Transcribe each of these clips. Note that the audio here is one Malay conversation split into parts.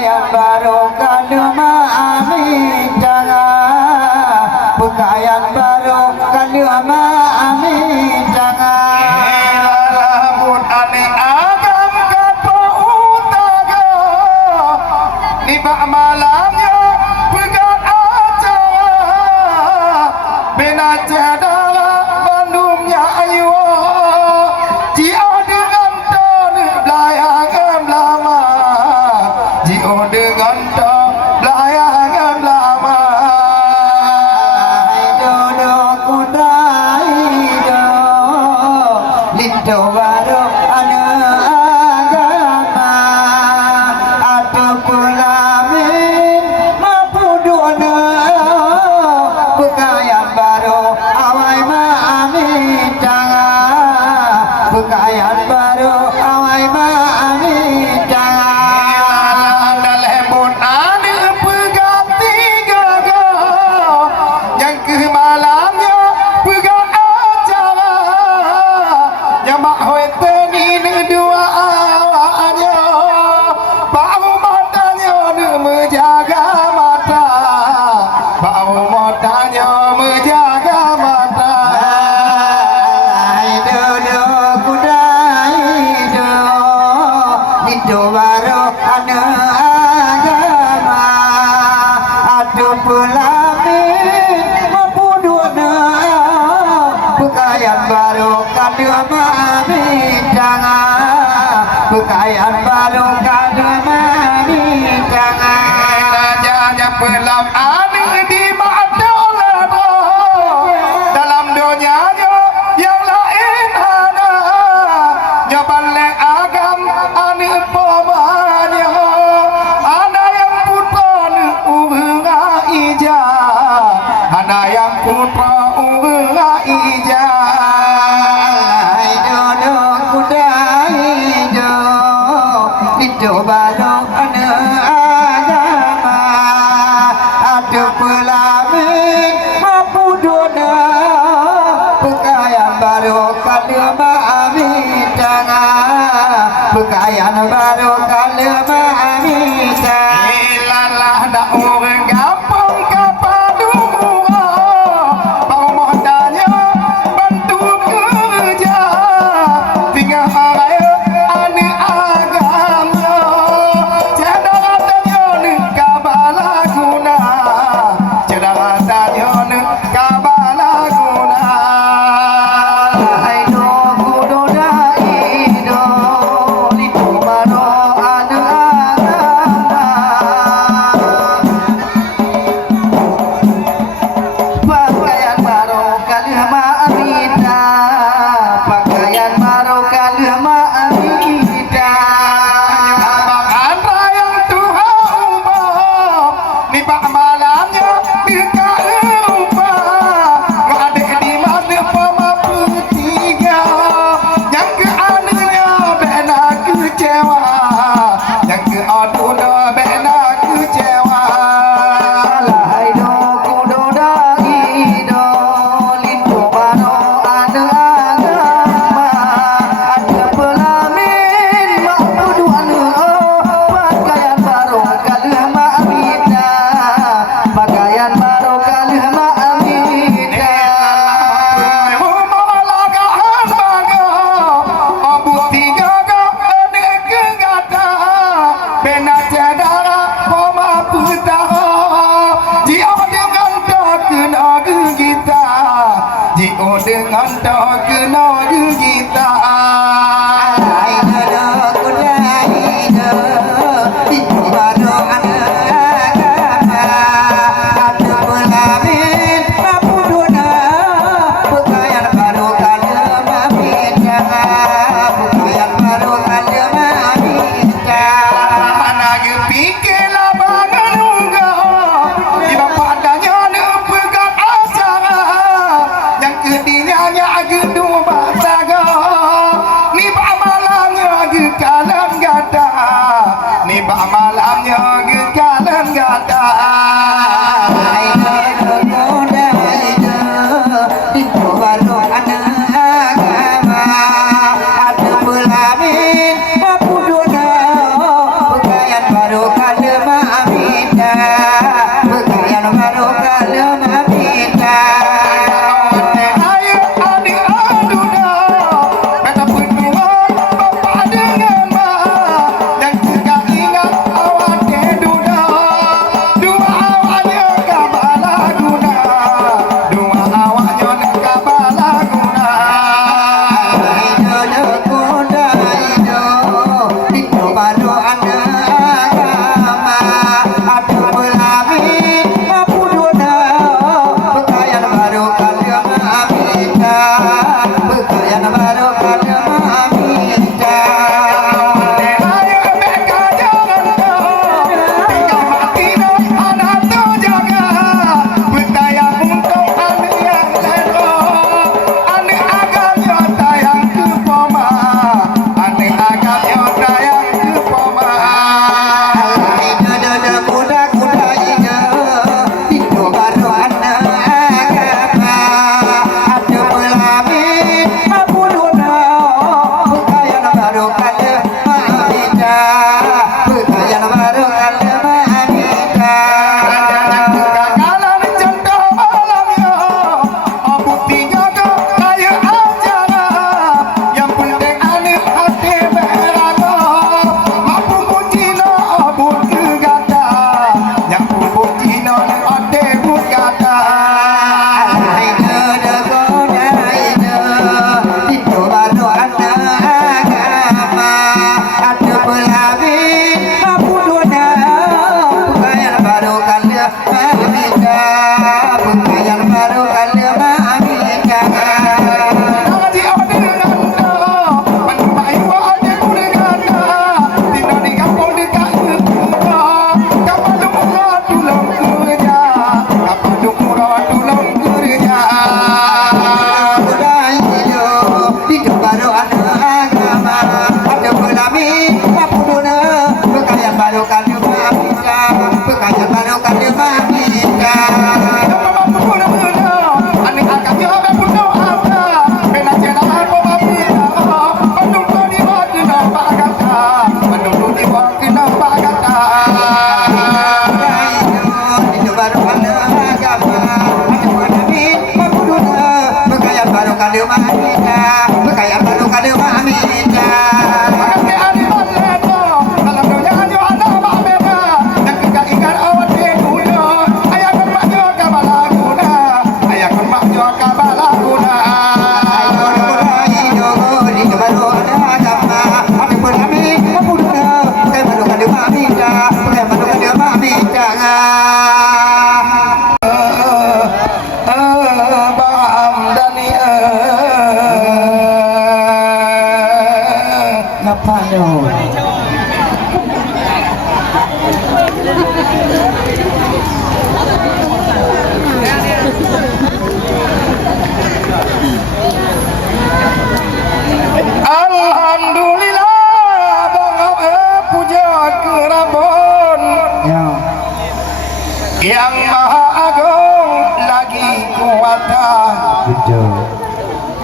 Pekayan baru kaluma amin jangan Pekayan baru kaluma amin jangan Lamun ane agam kapo utaga Nibak malamnya pegat acara Benaja dalam bandumnya ayo Jio dengan ton belayang lama Jio dengan ton belayang lama Duduk kudai do Lindo baru anu agama Atu pulamin mampu duana Pekayan baru awai ma amin jangan Pekayan baru awai ma amin jangan Lembut ane pegang tiga yang ke malamnya pegang acara nyamak hoi teni dua awaknya bau matanya menjaga mata bau matanya menjaga mata Duduk kudai do Lindo baru anu agama Atu pulamin mampu duana Pekayan baru kaduma amin jangan Pekayan baru kaduma amin jangan rajanya pelam ane di madolana dalam dunianya yang lain ada nyabalek agam ane pomanya ada yang putra unga ija ada yang putra unga ija Duduk kudai do Lindo baru anu agama Adu pelamin mampu duana Pekayan baru kalima amin jangan Pekayan baru kalima amin jangan ilalah dak orang gampang kapadua bau modalnya bantu kerja tinggal raya ane agama cedera tanya kabala guna cedera tanya kabala guna Aido kudo daido Lindo baru anu agama yang maha agung lagi kuatan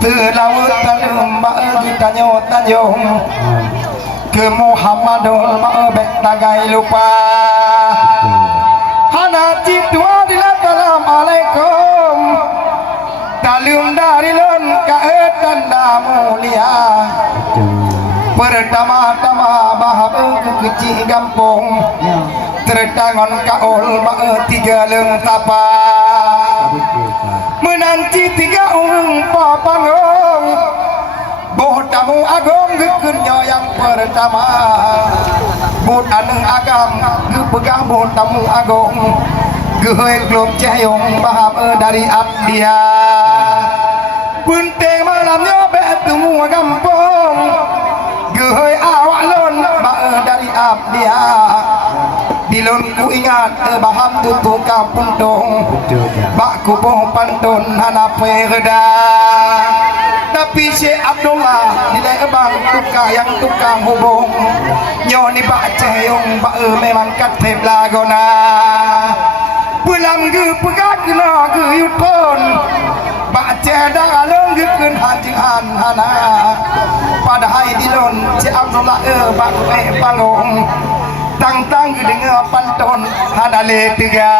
terlaut dalam bagi tanyo ke Muhammadul ma'abek tagai lupa hanati dua bila kalam alaikum talum dari lon kaetan mulia pertama-tama bahab ke kecil gampung tertangon kaul ma tiga leng tapa menanti tiga papangong boh tamu agong gekenyo yang pertama bot aneng agam gepegang boh tamu agong gehoy glom ceyong bahab dari abdia punteng malamnya betemu gampung gehoy awak lon dari abdia dilon ku ingat baham tutu kampung dong bak kubuh pantun hanape reda tapi Syekh Abdullah nilai bang tukang hubung nyoni bak ceyong bak memang katep lagona pulang ge pegat kena ge yutun bak cedang along ge kun hajian hana padahal dilon Syekh Abdullah bak palong tang-tang dengar pantun hadale tiga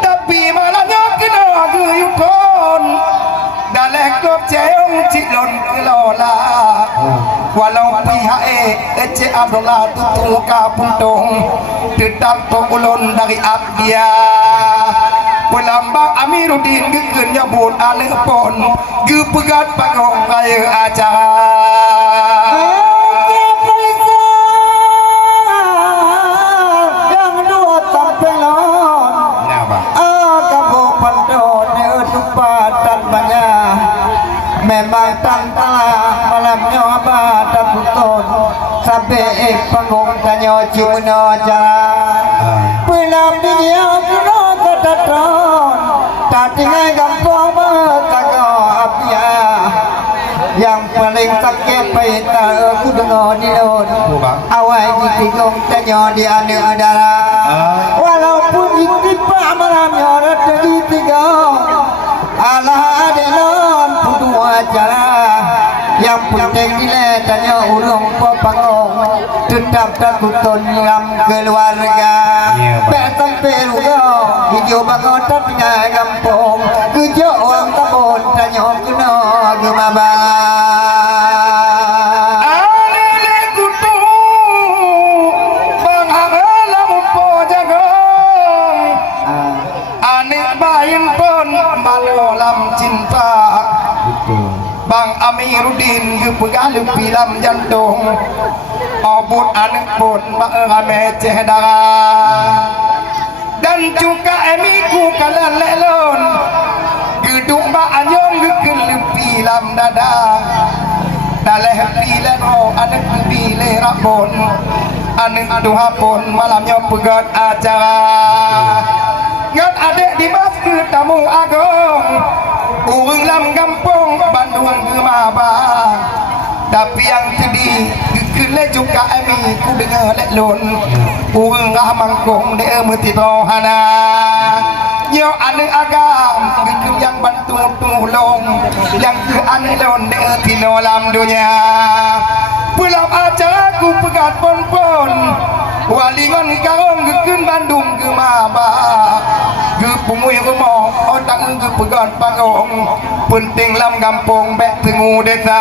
tapi malahnya kena guyukon dalek dok ceong cilon kelola walau pihak Syekh Abdullah tutu kapuntung tetap tolong dari abdia pelambang Amiruddin gekeun nyebut anak pon gepegat pagong kaya acara memang tantang malamnya apa takutun sampai panggung tanyo cimuna jalan pelam dia kuno ketatron tatingai gampang berkaga abia yang paling sakit pahita aku dengar di lon awal ditinggung tanyo di ane udara walaupun istipak malamnya rata di tiga Allah adelon putu acara yang penting nilai tanya urung panggung tetap takutun ram keluarga petang peruga hijau bangotan tinggal kampung kerja orang kabun tanya kena gemabang Bang Amiruddin gepegal pilam jantung obut anak pun ma'ame cehdara dan juga emiku kalan lelon gedung ba'anyong gekel pilam dada daleh pilen ho anak pile rabon anak duha pun malamnya pegat acara ngat adek di masjid tamu agung urang lam kampung Bandung gemaba tapi yang sedih kena juga emi ku dengar lelon urang ngah mangkong de mesti tohana nyo ane agam gekem yang bantu tolong yang ke ane lon de tino lam dunia pulang acara ku pegat pon-pon walingan karong gekeun Bandung gemaba gepumui rumah otak gepegat pangong penting lam kampung bek tengu desa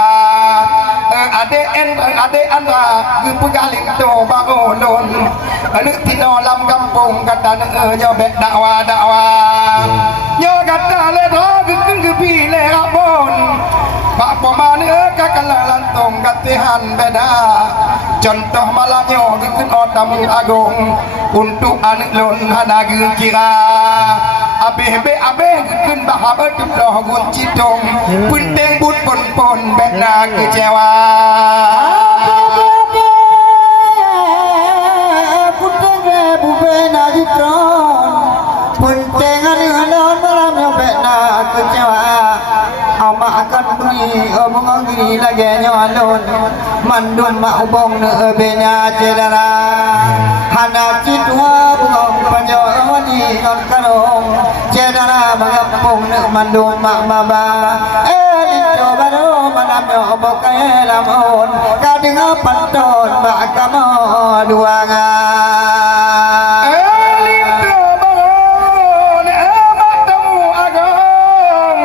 ade anda gepegalin to bagolon anak tino lam kampung kata nyo bek dakwa nyo kata le ro gekeun gepile rabon Pak Pomane kakala lantong katihan beda contoh malamnya gekeun tamu agung untuk anak lon hana kira abeh gekeun bahaba tudoh guncitong penting but pon beda kecewa penting bubena ditron penting anak malamnya beda kecewa ama akan beri omong gini lagi nyalon mandun mak ubong ne benya cedera hana cidua bong panjo ngon karong cedera mengepung nek mandung mak maba linto baru malam yo bokai lamun kadeng panton mak kamo duangan linto bangun emak temu agong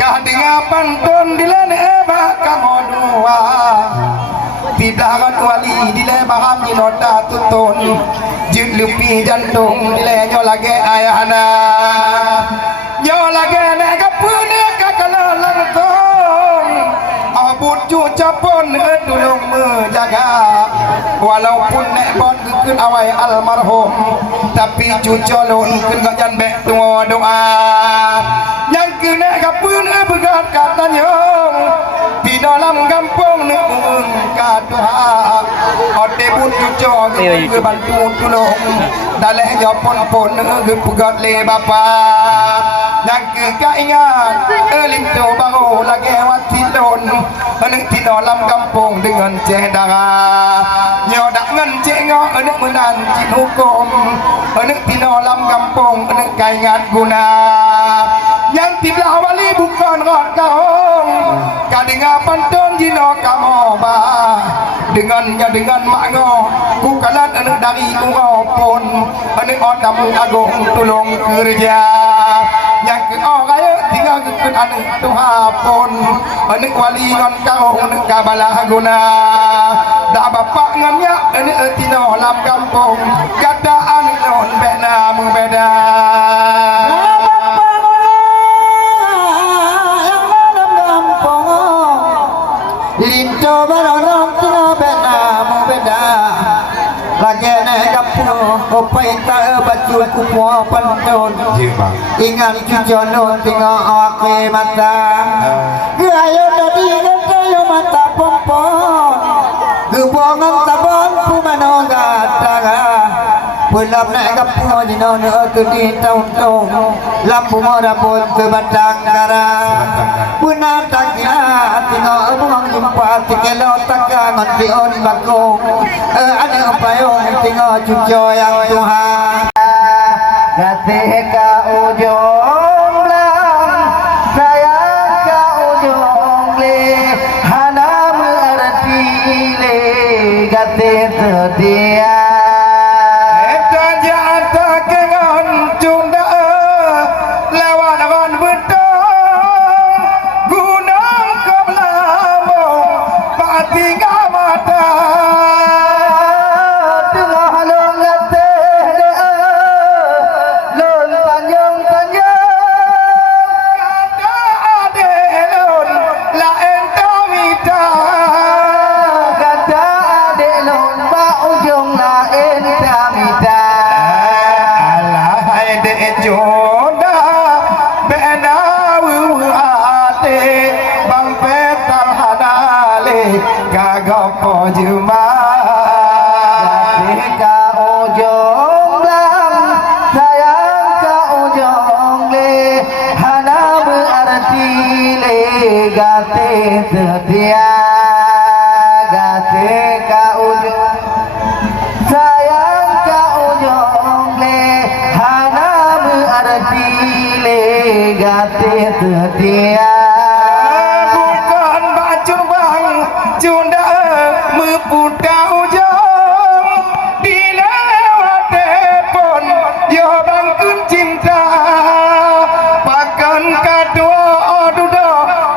kadeng panton dilane mak kamo dua Tidakan wali dile baham ni nota tutun jut lupi jantung dile nyo lagi ayahana nyo lagi nek kapune kakala langkong abut ju capon tulung menjaga walaupun nek bon keun awai almarhum tapi ju colon keun gajan bek doa yang kena kapune begat katanya di dalam kampung nung katuha ode pun cuco ke bantu tulung daleh jopon pon ke pugat le bapa yang ke kaingat linto baru lagi wati don anak di dalam kampung dengan cedera nyodak ngan cengo anak menan cin hukum anak di dalam kampung anak kaingat guna yang tidak wali bukan rot kaung kadang pantun jino kamu bah dengan makno ku kalat anak dari pun anak otamu agung tolong kerja yang ke orang tinggal ke anak tuhapun anak wali non kaung anak kabalah guna dah bapak ngannya anak tino lam kampung kata anak non bena membeda linto barang tino beda membeda lagi nek kampung opai ta baju kupo pandon ingat cuconon tino ake mata ayo tadi ayo mata pompon gebongan tabon pumano gataga Pulam naik kapal di nona ke di tahun-tahun lampu mora pun ke batang kara punah taknya tengok buang jumpa tikelo takkan mati on bakong ada payung tengok cucu yang Tuhan ketika ujung lang sayang ke ujung le hana mengerti le gati sedia setia gate ka ujung sayang ka ujung le hana berarti le gate setia bukan baju bang cunda meputa ujung dilewat pon yo bangkun cinta pakan kadua duda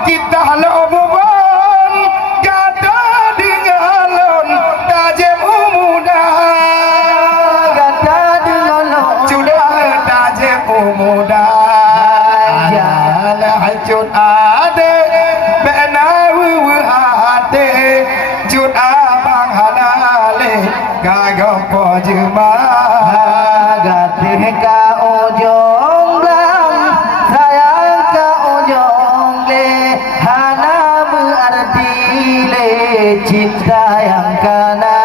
kita lo jut ade benawu ade jut abang hanale gagam pojuma gate ka ujung lang sayang ka ujung le hana berarti le cinta yang kana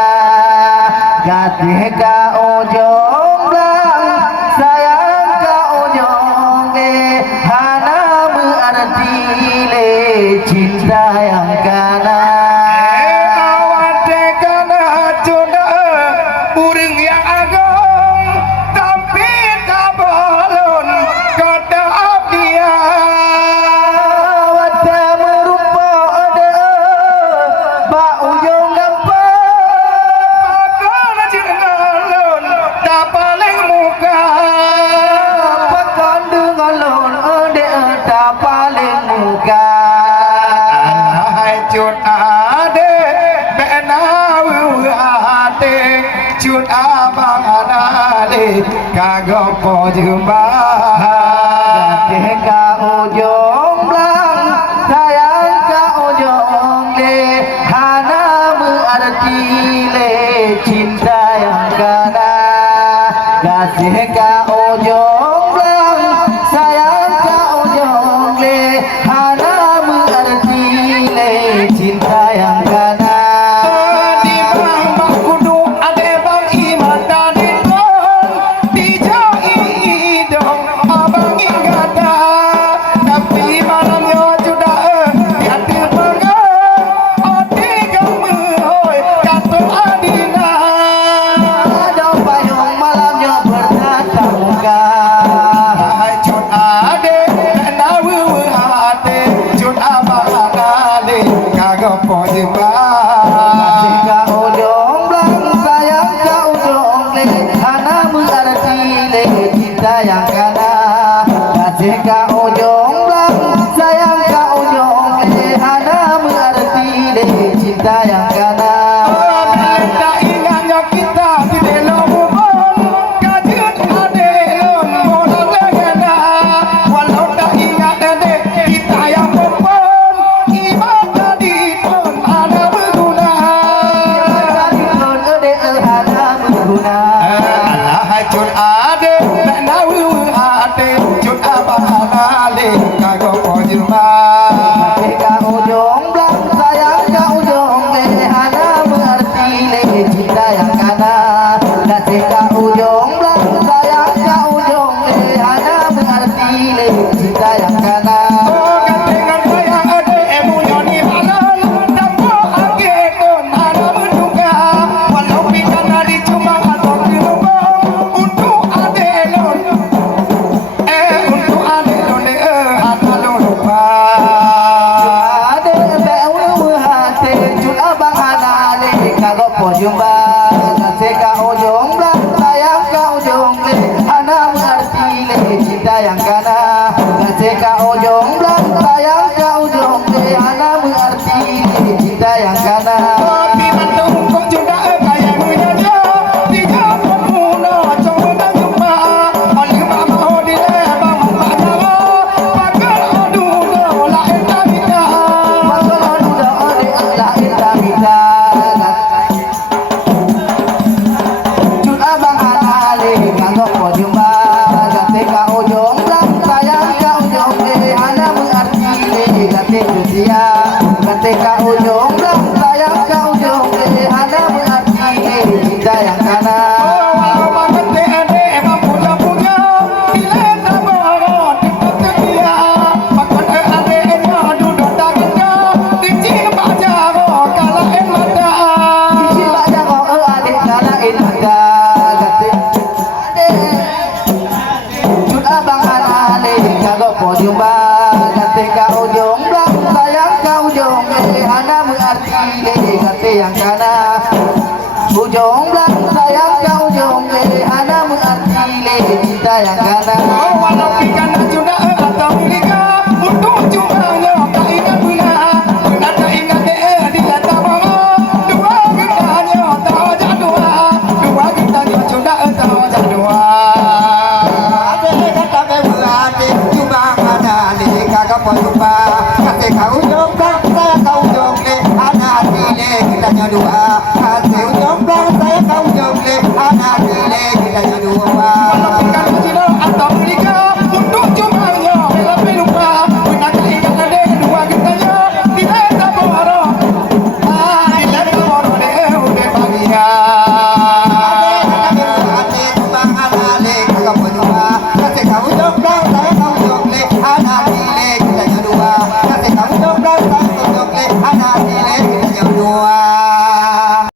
gate ka ujung lang sayang ka ujung le hana berarti le cinta yang kana awat kana cunda uring yang agung tapi tak bangana le kagok po jumpa Ka ujung belang sayang ka ujung le hana berarti le cinta yang kana kasih ka ujung belang sayang ka ujung le hana berarti le cinta yang kana di bang bang kudu ade bang iman dan dikon dijai dong abang ingada tapi malam yo sudah hati bangga ade kamu hoy kata adina ada payung malamnya bertatap muka cut ade nawu ade cut abang ade kagok po jumpa Ka ujung belang sayang ka ujung le hana berarti le cinta yang kana kasih ka ujung belang sayang ka ujung le hana berarti le cinta yang kana tak ingatnya kita di dalam hubungan kajian ade lon molang legenda walau tak ingat ade kita yang hubungan ibadah di pun ada berguna Allah cut ade nak nawu ade cut abah ade kagok po jumpa Ka ujung belang sayang ka ujung le hana berarti le cinta yang kana kasih ka ujung belang sayang ka ujung le hana berarti le cinta yang kana oh gantengan saya ade emunya ni halal tanpa age pun ada menduga walau pikan di cuma atau di lubang untuk ade lon untuk ade lon ada lupa Ade beulu hati cun abang anale kagok po jumpa kasih ka ujung belang sayang ka ujung le hana berarti le cinta yang kana kasih ka ujung belang sayang ka ujung le hana berarti le cinta yang kana tapi mantung kok juga kaya menyaja tiga pemuda coba tak jumpa oleh mama di lebang pacara pakai aduh dola eta bida Masalah duda ade Allah indah bida cun abang anale kagok po jumpa kasih ka ujung belang sayang ka ujung le hana berarti le kasih usia kasih ka ujung belang sayang ka ujung le hana berarti le cinta yang kana walau mangete ade emang puja-puja dileta borot dipetetia makan ade enya duduk dagannya dicip aja kalahin mata Isi baca kau adik kalain mata kasih ade cun abang anale kagok po jumpa kasih ka ujung belang sayang ka ujung le hana berarti le kasih yang kana ujung belang sayang ka ujung le hana berarti le cinta yang kana walau ikan sudah atau milika untuk cumanya tak ingat guna guna tak ingat di kata mama dua kitanya tahu jadua dua kitanya sudah tahu jadua Ade kata berarti cuma ada di kagak po jumpa kasih ka ujung belang sayang ka ujung le hana berarti le kita dua